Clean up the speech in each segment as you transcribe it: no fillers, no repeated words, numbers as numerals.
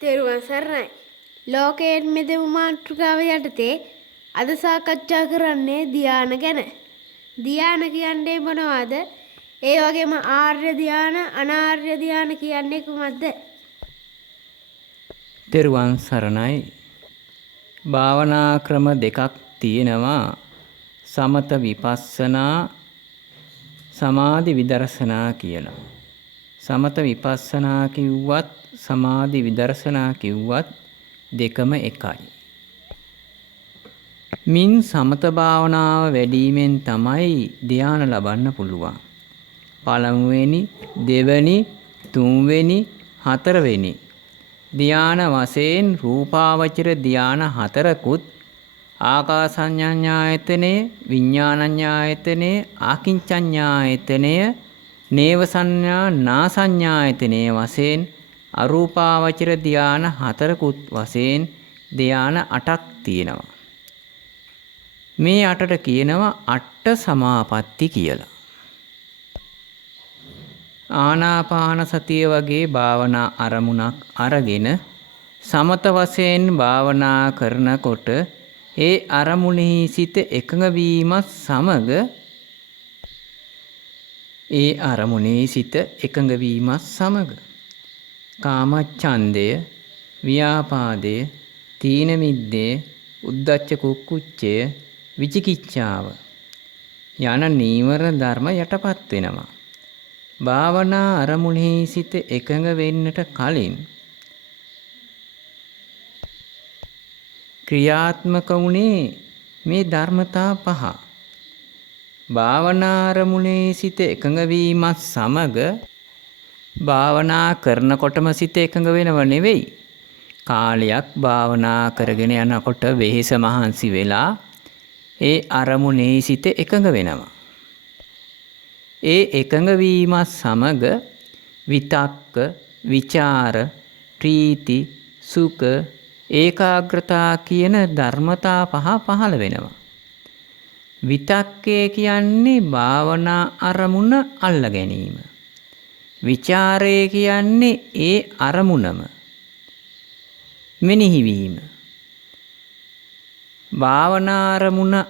තෙරුවන් සරණයි. ලෝකයෙන් මෙදෙමු මාතෘකාව යටතේ අද සාකච්ඡා කරන්නේ ධ්‍යාන ගැන. ධ්‍යාන කියන්නේ මොනවද? ඒ වගේම ආර්ය ධ්‍යාන, අනාර්ය ධ්‍යාන කියන්නේ කුමක්ද? තෙරුවන් සරණයි. භාවනා ක්‍රම දෙකක් තියෙනවා. සමත විපස්සනා, සමාධි විදර්ශනා කියලා. සමත විපස්සනා කිව්වත් සමාධි විදර්ශනා කිව්වත් දෙකම එකයි. මින් සමත භාවනාව වැඩිමෙන් තමයි ධ්‍යාන ලබන්න පුළුවන්. පළමුවෙනි, දෙවෙනි, තුන්වෙනි, හතරවෙනි ධ්‍යාන වශයෙන් රූපාවචර ධ්‍යාන හතරකුත් ආකාසඤ්ඤායතනය, විඥානඤ්ඤායතනය, ආකින්චඤ්ඤායතනය, නේව සංඥා නාසඤ්ඤායතනය වශයෙන් අරූපාවචර ධ්‍යාන හතරකුත් වශයෙන් ධ්‍යාන 8ක් තියෙනවා. මේ 8ට කියනවා අට්ඨ සමාපatti කියලා. ආනාපාන සතිය වගේ භාවනා අරමුණක් අරගෙන සමත වශයෙන් භාවනා කරනකොට ඒ අරමුණෙහි සිත එකඟ වීමත් සමග කාමච්ඡන්දය, ව්‍යාපාදය, තීන මිද්දේ, උද්ධච්ච කුක්කුච්චය, විචිකිච්ඡාව යන නීවරණ ධර්ම යටපත් වෙනවා. භාවනා අරමුණෙහි සිත එකඟ වෙන්නට කලින් ක්‍රියාත්මක වුණේ මේ ධර්මතා පහ. භාවනා අරමුණේ සිත එකඟ වීමත් සමග භාවනා කරනකොටම සිත එකඟ වෙනව නෙවෙයි. කාලයක් භාවනා කරගෙන යනකොට වෙහෙස මහන්සි වෙලා ඒ අරමුණේ සිත එකඟ වෙනවා. ඒ එකඟ වීමත් සමග විතක්ක, විචාර, ප්‍රීති, සුඛ, ඒකාග්‍රතා කියන ධර්මතා පහ පහළ වෙනවා. විතක්කේ කියන්නේ භාවනා අරමුණ අල්ල ගැනීම. විචාරය කියන්නේ ඒ අරමුණම මෙනෙහි වීම. භාවනා අරමුණ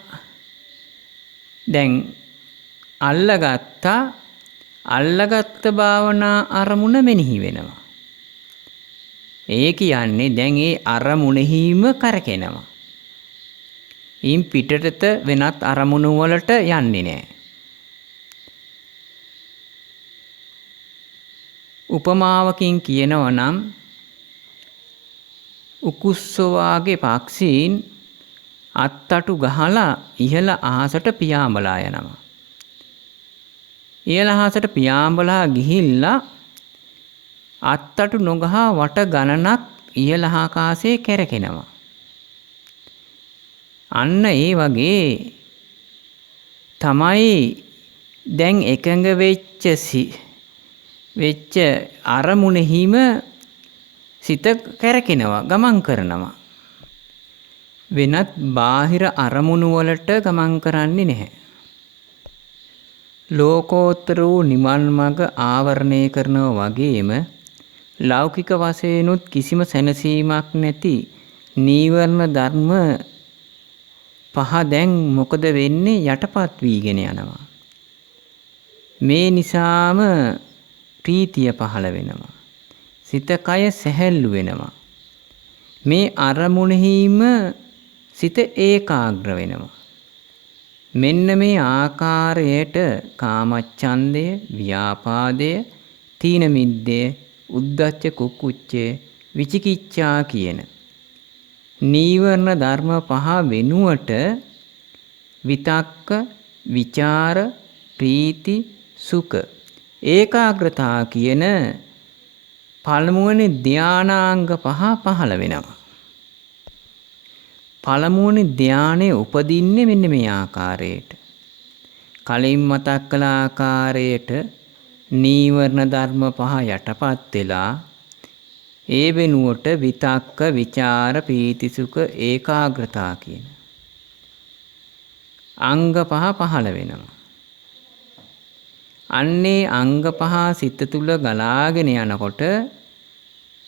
දැන් අල්ලගත්ත භාවනා අරමුණ මෙනෙහි වෙනවා. ඒ කියන්නේ දැන් ඒ අරමුණෙහිම කරකෙනවා. ඊම් පිටට වෙනත් අරමුණු වලට යන්නේ නැහැ. උපමාවකින් කියනවා නම් උකුස්සෝවාගේ පක්ෂීන් අත්තටු ගහලා ඉහළ අහසට පියාඹලා යනවා. ඉහළ අහසට පියාඹලා ගිහිල්ලා අත්තටු නොගහ වට ගණනක් ඉහළ ආකාශයේ කැරකෙනවා. අන්න ඒ වගේ තමයි දැන් එකඟ වෙච්ච අරමුණෙහිම සිත කැරකෙනවා, ගමන් කරනවා. වෙනත් බාහිර අරමුණු වලට ගමන් කරන්නේ නැහැ. ලෝකෝත්තර වූ නිවන් මඟ ආවරණය කරනවා වගේම ලෞකික වශයෙන්ුත් කිසිම සැනසීමක් නැති නීවරණ ධර්ම පහ දැන් මොකද වෙන්නේ? යටපත් වීගෙන යනවා. මේ නිසාම ප්‍රීතිය පහළ වෙනවා. සිත කය සැහැල්ලු වෙනවා. මේ අරමුණෙහිම සිත ඒකාග්‍ර වෙනවා. මෙන්න මේ ආකාරයට කාමච්ඡන්දය, ව්‍යාපාදය, තීන මිද්දය, උද්ධච්ච කුක්කුච්චය, විචිකිච්ඡා කියන නීවරණ ධර්ම පහ වෙනුවට විතක්ක, විචාර, ප්‍රීති, සුඛ, ඒකාග්‍රතා කියන පළමුවෙනි ධානාංග පහ පහළ වෙනවා. පළමුවෙනි ධානයේ උපදින්නේ මෙන්න මේ ආකාරයට. කලින් මතක් කළ ආකාරයට නීවරණ ධර්ම පහ යටපත් වෙලා ඒ වෙනුවට විතක්ක, විචාර, ප්‍රීති, සුඛ, ඒකාග්‍රතා කියන අංග පහ පහළ වෙනවා. අන්නේ අංග පහ සිත තුල ගලාගෙන යනකොට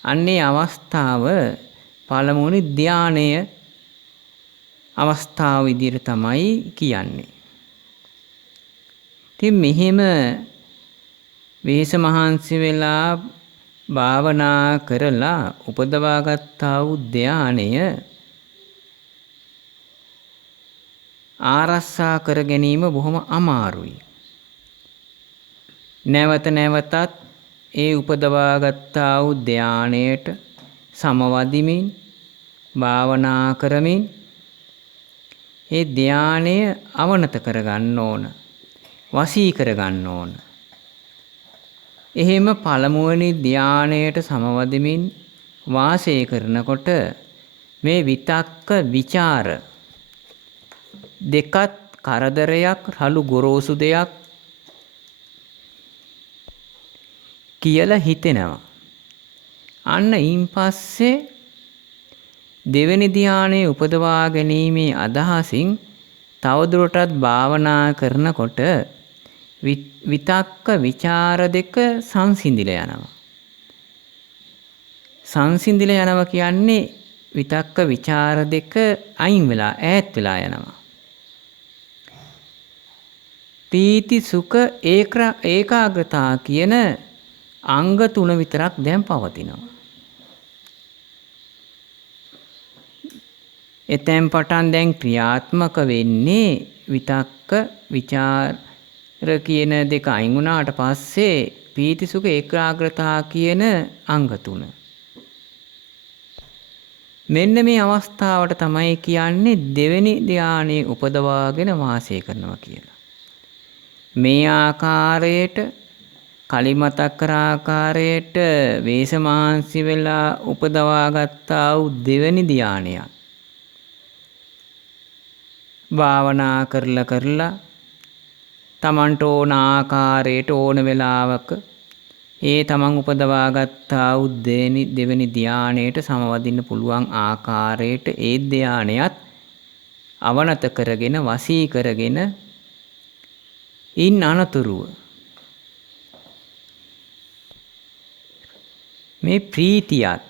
අන්නේ අවස්ථාව පළමුවනි ධානය අවස්ථාව විදිහට තමයි කියන්නේ. ඉතින් මෙහෙම වෙහෙස මහන්සි වෙලා භාවනා කරලා උපදවා ගත්තා වූ ධානය ආරක්ෂා කර ගැනීම බොහොම අමාරුයි. නැවත නැවතත් ඒ උපදවා ගත්තා වූ ධානයට සමවදිමින් භාවනා කරමින් ඒ ධානය අවනත කරගන්න ඕන. වශී කරගන්න ඕන. එහෙම පළමුවනි ධානයට සමවදිමින් වාසය කරනකොට මේ විතක්ක ਵਿਚාර දෙකත් කරදරයක් රළු ගොරෝසු දෙයක් කියලා හිතෙනවා. අන්න ඊන් පස්සේ දෙවෙනි ධානයේ උපදවා ගැනීමේ අදහසින් තවදුරටත් භාවනා කරනකොට විතක්ක ਵਿਚාර දෙක සංසිඳිලා යනවා. සංසිඳිලා යනවා කියන්නේ විතක්ක ਵਿਚාර දෙක අයින් වෙලා ඈත් වෙලා යනවා. පීති සුඛ ඒකාග්‍රතාව කියන අංග තුන විතරක් දැන් පවතිනවා. එතෙන් පටන් දැන් ක්‍රියාත්මක වෙන්නේ විතක්ක ਵਿਚාර කියන දෙක අයින් වුණාට පස්සේ පීති සුඛ ඒකාග්‍රතාව කියන අංග තුන. මෙන්න මේ අවස්ථාවට තමයි කියන්නේ දෙවෙනි ධානයේ උපදවාගෙන වාසය කරනවා කියලා. මේ ආකාරයට කලින් මතක් කර ආකාරයට වේස මහන්සි වෙලා උපදවා ගත්තා වූ දෙවෙනි ධානයක් භාවනා කරලා තමන්ට ඕන ආකාරයට ඕන වෙලාවක ඒ තමන් උපදවා ගත්තා වූ දෙවෙනි ධානයට සමවදින්න පුළුවන් ආකාරයට ඒ ධානයත් අවනත කරගෙන වශී කරගෙන ඉන් අනතුරුව මේ ප්‍රීතියත්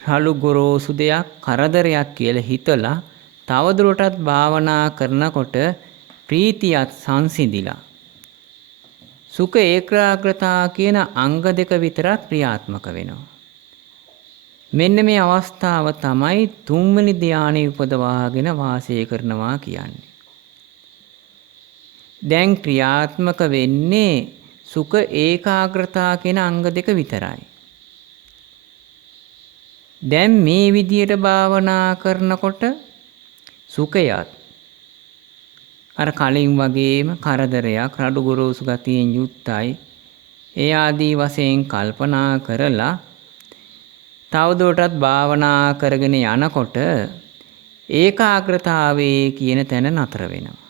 රළු ගොරෝසු දෙයක් කරදරයක් කියලා හිතලා තවදුරටත් භාවනා කරනකොට ප්‍රීතියත් සංසිඳිලා සුඛ ඒකාග්‍රතාව කියන අංග දෙක විතරක් ක්‍රියාත්මක වෙනවා. මෙන්න මේ අවස්ථාව තමයි තුන්වෙනි ධානයේ උපදවාගෙන වාසය කරනවා කියන්නේ. දැන් ක්‍රියාත්මක වෙන්නේ සුඛ ඒකාග්‍රතාව කියන අංග දෙක විතරයි. දැන් මේ විදියට භාවනා කරනකොට සුඛයත් අර කලින් වගේම කරදරයක් රළු ගොරෝසු ගතියෙන් යුක්තයි. ඒ ආදී වශයෙන් කල්පනා කරලා තවදුරටත් භාවනා කරගෙන යනකොට ඒකාග්‍රතාවයේ කියන තැන නතර වෙනවා.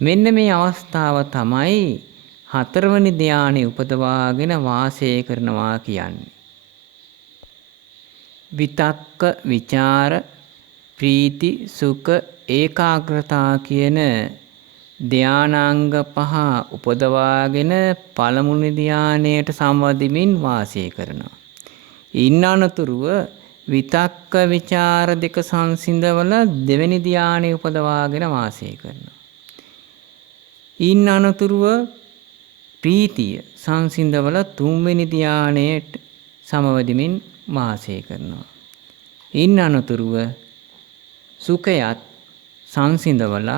මෙන්න මේ අවස්ථාව තමයි හතරවෙනි ධානයේ උපදවාගෙන වාසය කරනවා කියන්නේ. විතක්ක ਵਿਚාර ප්‍රීති සුඛ ඒකාග්‍රතාව කියන ධානාංග පහ උපදවාගෙන පළමුනි ධානයට සම්වදිමින් වාසය කරනවා. ඉන් අනතුරුව විතක්ක ਵਿਚාර දෙක සංසිඳවල දෙවෙනි ධානයේ උපදවාගෙන වාසය කරනවා. ඉන් අනතුරුව ප්‍රීතිය සංසිඳවල තුන්වෙනි ධානයට සමවදිමින් වාසය කරනවා. ඉන් අනතුරුව සුඛයත් සංසිඳවල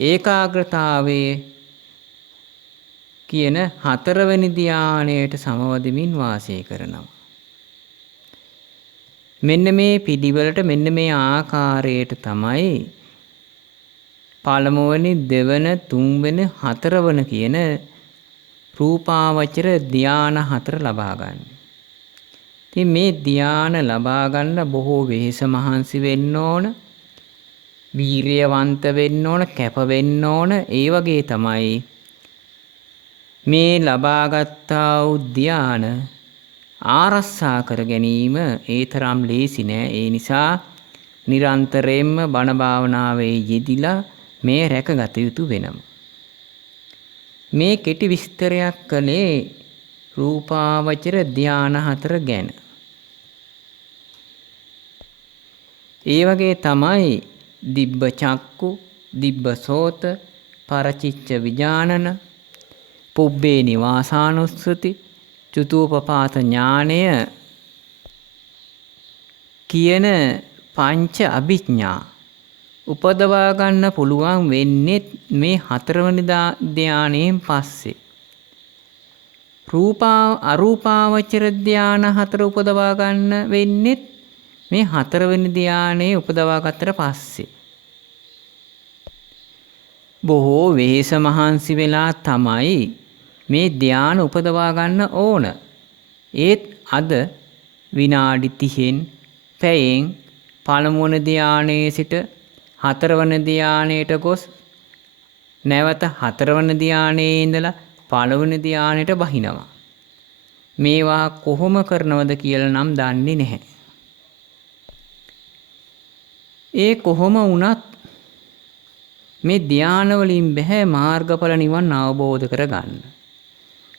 ඒකාග්‍රතාවයේ කියන හතරවෙනි ධානයට සමවදිමින් වාසය කරනවා. මෙන්න මේ පිළිවෙලට මෙන්න මේ ආකාරයට තමයි පළමුවෙනි දෙවන තුන්වෙනි හතරවන කියන රූපාවචර ධාන හතර ලබා ගන්න. ඉතින් මේ ධාන ලබා ගන්න බොහෝ වෙහෙස මහන්සි වෙන්න ඕන, වීරියවන්ත වෙන්න ඕන, කැප වෙන්න ඕන. ඒ වගේ තමයි මේ ලබාගත්තා වූ ධාන ආරක්ෂා කර ගැනීම ඒ තරම් ලේසි නෑ. ඒ නිසා නිරන්තරයෙන්ම බණ භාවනාවේ යෙදිලා මේ රැකගත යුතු වෙනවා. මේ කෙටි විස්තරයක් කළේ රූපාවචර ධාන 4 ගැන. ඒ වගේ තමයි දිබ්බ චක්කු, දිබ්බ සෝත, පරචිච්ච විඥානන, පුබ්බේ නිවාසානුස්සති, චුතූපපාත ඥානය කියන පංච අභිඥා උපදවා ගන්න පුළුවන් වෙන්නේ මේ 4 වෙනි ධානයෙන් පස්සේ. අරූපාවචර ධාන 4 උපදවා ගන්න වෙන්නේ මේ 4 වෙනි ධානයේ උපදවා ගත්තට පස්සේ. බොහෝ වෙහෙස මහන්සි වෙලා තමයි මේ ධාන උපදවා ගන්න ඕන. ඒත් අද විනාඩි 30න් පැයෙන් පළමුවන ධානයේ සිට 4 වන ධානයට ගොස් නැවත 4 වන ධානයේ ඉඳලා පළවෙනි ධානයට බහිනවා. මේවා කොහොම කරනවද කියලා නම් දන්නේ නැහැ. ඒ කොහොම වුණත් මේ ධාන වලින් බෑ මාර්ගඵල නිවන් අවබෝධ කරගන්න.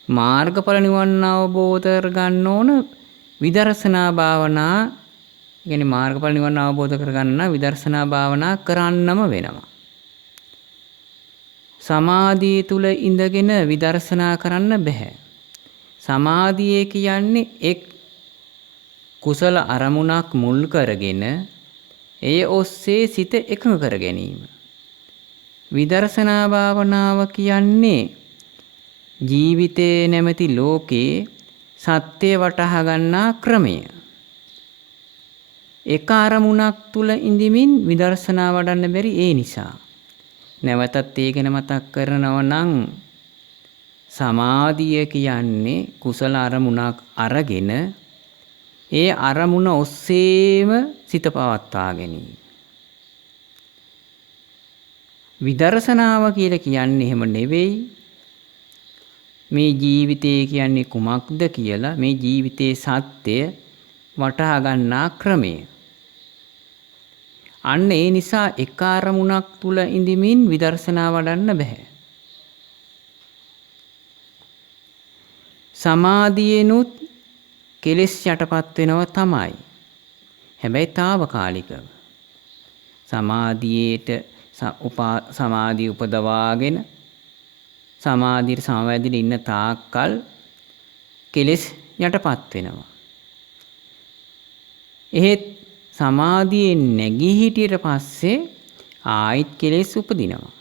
මාර්ගඵල නිවන් අවබෝධ කරගන්න ඕන විදර්ශනා භාවනා, කියන්නේ මාර්ගඵල නිවන් අවබෝධ කරගන්න විදර්ශනා භාවනා කරන්නම වෙනවා. සමාධිය තුල ඉඳගෙන විදර්ශනා කරන්න බෑ. සමාධිය කියන්නේ එක් කුසල අරමුණක් මුල් කරගෙන ඒ ඔස්සේ සිත එකඟ කර ගැනීම. විදර්ශනා භාවනාව කියන්නේ ජීවිතේ නැමැති ලෝකේ සත්‍ය වටහා ගන්නා ක්‍රමය. එක අරමුණක් තුල ඉඳිමින් විදර්ශනා වඩන්න බැරි ඒ නිසා. නැවතත් ඒ ගැන මතක් කරනවා නම් සමාධිය කියන්නේ කුසල අරමුණක් අරගෙන ඒ අරමුණ ඔස්සේම සිත පවත්වා ගැනීම. විදර්ශනාව කියලා කියන්නේ එහෙම නෙවෙයි. මේ ජීවිතය කියන්නේ කුමක්ද කියලා මේ ජීවිතයේ සත්‍ය වටහා ගන්නා ක්‍රමය. අන්න ඒ නිසා එක අරමුණක් තුල ඉඳිමින් විදර්ශනා වඩන්න බෑ. සමාධියෙනුත් කෙලෙස් යටපත් වෙනව තමයි. හැබැයි తాවකාලිකව. සමාධියට සමාධිය උපදවාගෙන සමාධියට සමවැදිලා ඉන්න තාක්කල් කෙලෙස් යටපත් වෙනවා. එහෙත් සමාධියෙන් නැගී හිටියට පස්සේ ආයිත් කෙලෙස් උපදිනවා.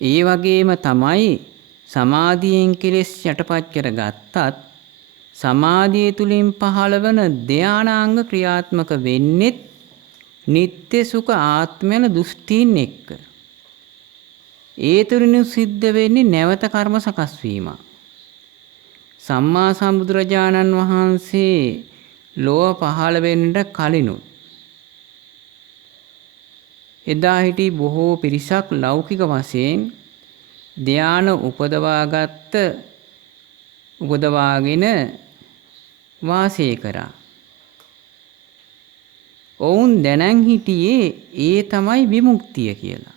ඒ වගේම තමයි සමාධියෙන් කෙලෙස් යටපත් කරගත්තත් සමාධිය තුලින් පහළ වන ධානාංග ක්‍රියාත්මක වෙන්නේ නිත්‍ය සුඛ ආත්මයන දෘෂ්ටීන් එක්ක. ඒ තුලින් සිද්ධ වෙන්නේ නැවත කර්ම සකස් වීම. සම්මා සම්බුදුරජාණන් වහන්සේ ලෝව පහළ වෙන්න කලිනුත් එදා හිටි බොහෝ පිරිසක් ලෞකික වශයෙන් ධාන උපදවාගෙන වාසය කරා. ඔවුන් දැනන් හිටියේ ඒ තමයි විමුක්තිය කියලා.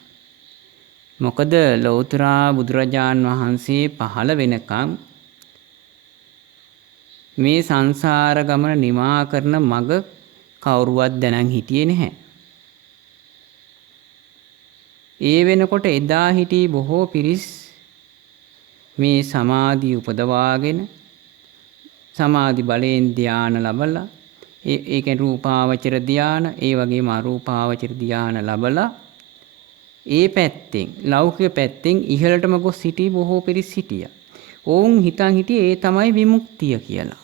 මොකද ලෞතර බුදුරජාන් වහන්සේ පහළ වෙනකම් මේ සංසාර ගමන නිමා කරන මඟ කවුරුවත් දැනන් හිටියේ නැහැ. ඒ වෙනකොට එදා හිටි බොහෝ පිරිස් මේ සමාධිය උපදවාගෙන සමාධි බලයෙන් ධාන ලබලා ඒ කියන්නේ රූපාවචර ධාන, ඒ වගේම අරූපාවචර ධාන ලබලා ඒ පැත්තෙන් ලෞකික පැත්තෙන් ඉහළටම ගොස් සිටි බොහෝ පිරිස් හිටියා. ඔවුන් හිතන් හිටියේ ඒ තමයි විමුක්තිය කියලා.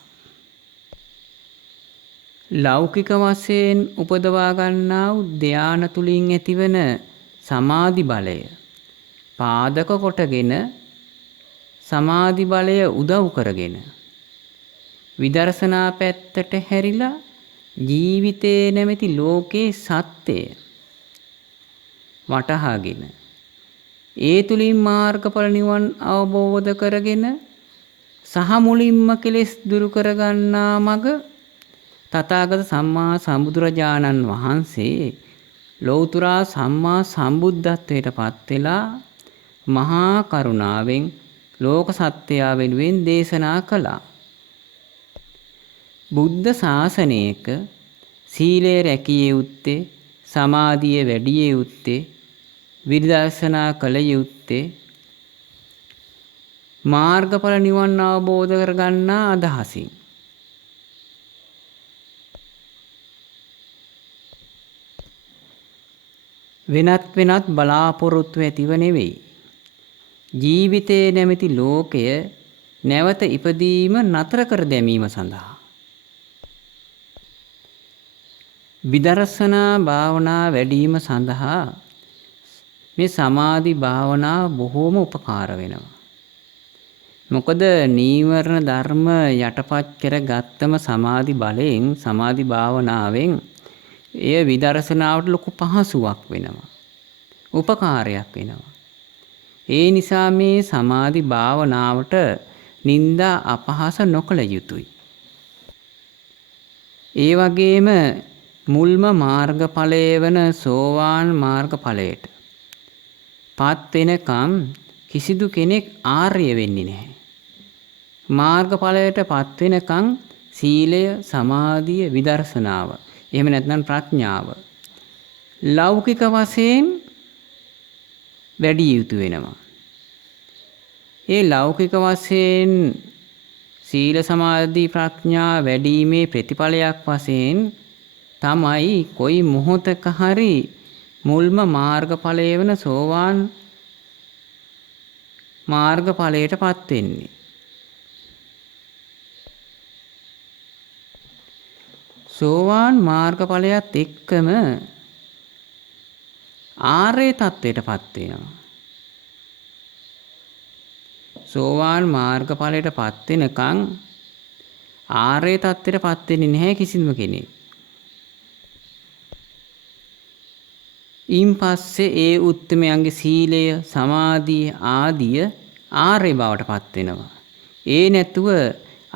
ලෞකික වශයෙන් උපදවා ගන්නා වූ ධාන තුලින් ඇතිවන සමාධි බලය පාදක කොටගෙන සමාධි බලය උදව් කරගෙන විදර්ශනා පැත්තට හැරිලා ජීවිතේ නැමැති ලෝකේ සත්‍යය වටහාගෙන ඒ තුලින් මාර්ගඵල නිවන් අවබෝධ කරගෙන සහ මුලින්ම කෙලෙස් දුරු කරගන්නා මඟ තථාගත සම්මා සම්බුදුරජාණන් වහන්සේ ලෞතර සම්මා සම්බුද්ධත්වයට පත් වෙලා මහා කරුණාවෙන් ලෝක සත්‍යය වෙනුවෙන් දේශනා කළා. බුද්ධ ශාසනයක සීලය රැකිය යුත්තේ, සමාධිය වැඩි යුත්තේ, විදර්ශනා කළ යුත්තේ මාර්ගඵල නිවන් අවබෝධ කරගන්නා අදහසින්. වෙනත් බලාපොරොත්තු ඇතිව නෙවෙයි. ජීවිතයේ නැමැති ලෝකය නැවත ඉපදීම නතර කර දැමීම සඳහා. විදර්ශනා භාවනා වැඩිම සඳහා මේ සමාධි භාවනා බොහෝම උපකාර වෙනවා. මොකද නීවරණ ධර්ම යටපත් කර ගත්තම සමාධි බලයෙන්, සමාධි භාවනාවෙන් එය විදර්ශනාවට ලොකු පහසුවක් වෙනවා. උපකාරයක් වෙනවා. ඒ නිසා මේ සමාධි භාවනාවට නිന്ദා අපහාස නොකළ යුතුයි. ඒ වගේම මුල්ම මාර්ගඵලය වන සෝවාන් මාර්ගඵලයට පත් වෙනකම් කිසිදු කෙනෙක් ආර්ය වෙන්නේ නැහැ. මාර්ගඵලයට පත් වෙනකම් සීලය, සමාධිය, විදර්ශනාව, එහෙම නැත්නම් ප්‍රඥාව ලෞකික වශයෙන් වැඩි යුතු වෙනවා. ඒ ලෞකික වශයෙන් සීල, සමාධි, ප්‍රඥා වැඩිීමේ ප්‍රතිඵලයක් වශයෙන් තමයි කොයි මොහොතක හරි මුල්ම මාර්ගඵලය වෙන සෝවාන් මාර්ගඵලයට පත් වෙන්නේ. සෝවාන් මාර්ගඵලයත් එක්කම ආර්ය තත්වයට පත් වෙනවා. සෝවාන් මාර්ගඵලයට පත් වෙනකන් ආර්ය තත්වයට පත් වෙන්නේ නැහැ කිසිම කෙනෙක්. ඊන් පස්සේ ඒ උත්තමයන්ගේ සීලය, සමාධිය ආදිය ආර්ය බවට පත් වෙනවා. ඒ නැතුව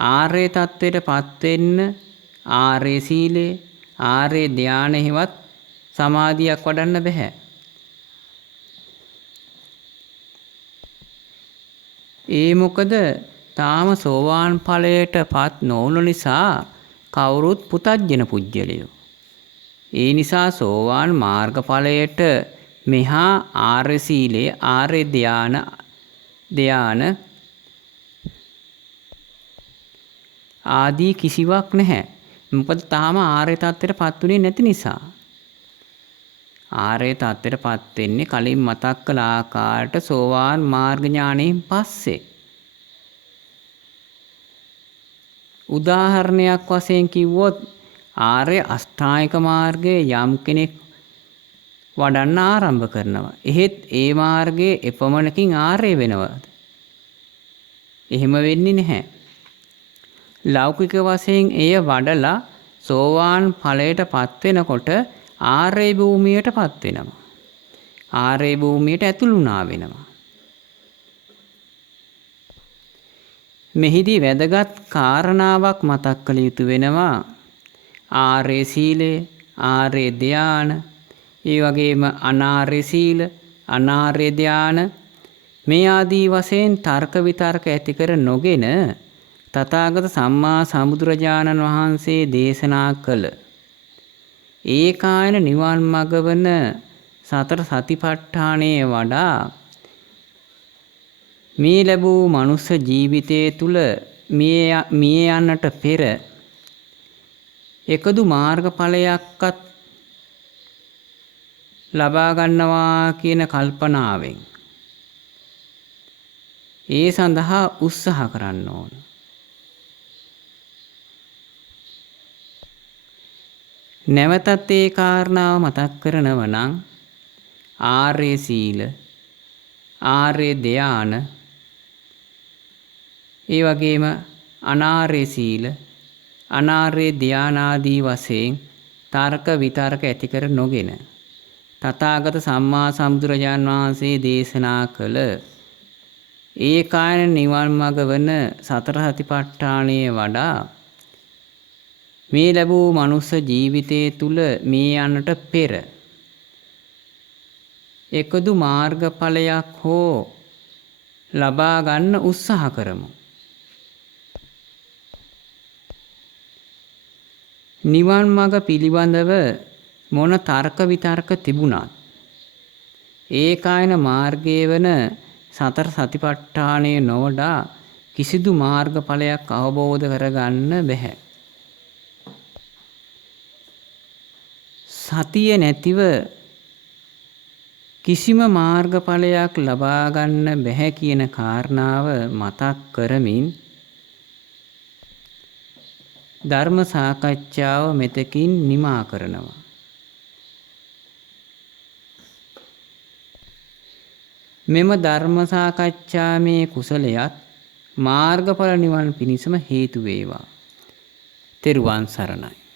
ආර්ය තත්වයට පත් වෙන්න ආර්ය සීලය, ආර්ය ධානය හෙවත් සමාධියක් වඩන්න බෑ. ඒ මොකද තාම සෝවාන් ඵලයට පත් නොවුණු නිසා කවුරුත් පුතග්ජන පුජ්‍යලයෝ. ඒ නිසා සෝවාන් මාර්ගඵලයට මෙහා ආර්ය සීලය, ආර්ය ධාන ආදී කිසිවක් නැහැ. මොකද තාම ආර්ය තත්ත්වයට පත් වුණේ නැති නිසා. ආර්ය තත්ත්වයට පත් වෙන්නේ කලින් මතක් කළ ආකාරයට සෝවාන් මාර්ග ඥාණයෙන් පස්සේ. උදාහරණයක් වශයෙන් කිව්වොත් ආර්ය අෂ්ටාංගික මාර්ගයේ යම් කෙනෙක් වඩන්න ආරම්භ කරනවා. එහෙත් ඒ මාර්ගයේ එපමණකින් ආර්ය වෙනවද? එහෙම වෙන්නේ නැහැ. ලෞකික වශයෙන් එය වඩලා සෝවාන් ඵලයට පත් වෙනකොට ආර්ය භූමියට පත් වෙනවා. ආර්ය භූමියට ඇතුළුනා වෙනවා. මෙහිදී වැදගත් කාරණාවක් මතක් කළ යුතු වෙනවා. ආර්ය සීලය, ආර්ය ධාන, ඒ වගේම අනාර්ය සීල, අනාර්ය ධාන මේ ආදී වශයෙන් තර්ක විතර්ක ඇති කර නොගෙන තථාගත සම්මා සම්බුදුරජාණන් වහන්සේ දේශනා කළ ඒකායන නිවන් මඟ වන සතර සතිපට්ඨානයේ වඩා මේ ලැබූ මනුස්ස ජීවිතය තුළ මිය යන්නට පෙර එකදු මාර්ගඵලයක්වත් ලබා ගන්නවා කියන කල්පනාවෙන් ඒ සඳහා උත්සාහ කරන්න ඕන. නැවතත් ඒ කාරණාව මතක් කරනව නම් ආර්ය සීල, ආර්ය ධාන, ඒ වගේම අනාර්ය සීල, අනාර්ය ධානාදී වශයෙන් තර්ක විතර්ක ඇති කර නොගෙන තථාගත සම්මා සම්බුදුරජාණන් වහන්සේ දේශනා කළ ඒකායන නිවන් මඟ වන සතර සතිපට්ඨානයේ වඩා මේ ලැබූ මනුස්ස ජීවිතයේ තුල මේ යන්නට පෙර එකදු මාර්ගඵලයක් හෝ ලබා ගන්න උත්සාහ කරමු. නිවන් මඟ පිළිබඳව මොන තර්ක විතර්ක තිබුණත් ඒකායන මාර්ගයේ වන සතර සතිපට්ඨානය නොවඩා කිසිදු මාර්ගඵලයක් අවබෝධ කරගන්න බැහැ. සතිය නැතිව කිසිම මාර්ගඵලයක් ලබා ගන්න බැහැ කියන කාරණාව මතක් කරමින් ධර්ම සාකච්ඡාව මෙතකින් නිමා කරනවා. මෙම ධර්ම සාකච්ඡාමේ කුසලයත් මාර්ගඵල නිවන් පිණිසම හේතු වේවා. තෙරුවන් සරණයි.